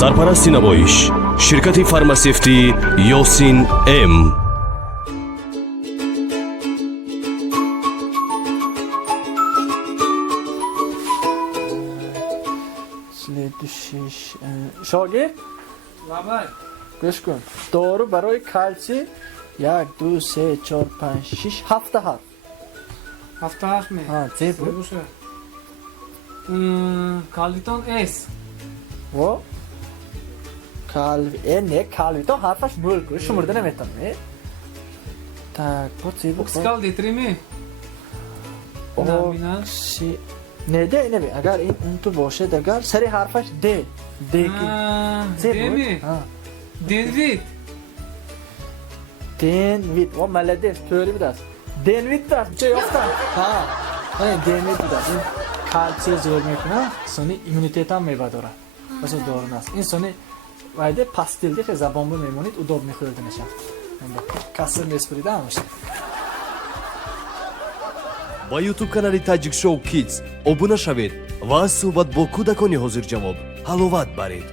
Sarparasти намоиш ширкати фармасевтӣ Ёсин М. Shogird, go'sh kun. Dori baroy kalsiy 1 2 3 4 5 6 hafta har. Hafta hafta mi? Ha, zeb bu. Kalviton S. O ne kalviton harfash mulk. Shumurda nemetam. Tak, bu zeb. Oxcal D3 mi? Oxi. Ne be? Agar in untu boshad agar sari harfash D. D ki. D mi? Ha. Denvit. Denvit. O malades. Töre biraz. Denvit da. Bir şey yok da. Ha. Hani denvit da. In kalsiy zo'r mikna. Soni immunitetam mevadora. Asıl doğru nas. In soni vayde pastilde ke zabon bu memonit udobni khildinasham. Endi kasr nesprida amsh. ба YouTube канали Tajik Show Kids обуна шавед ва суҳбат бо кӯдакони ҳозирҷавоб ҳаловат баред.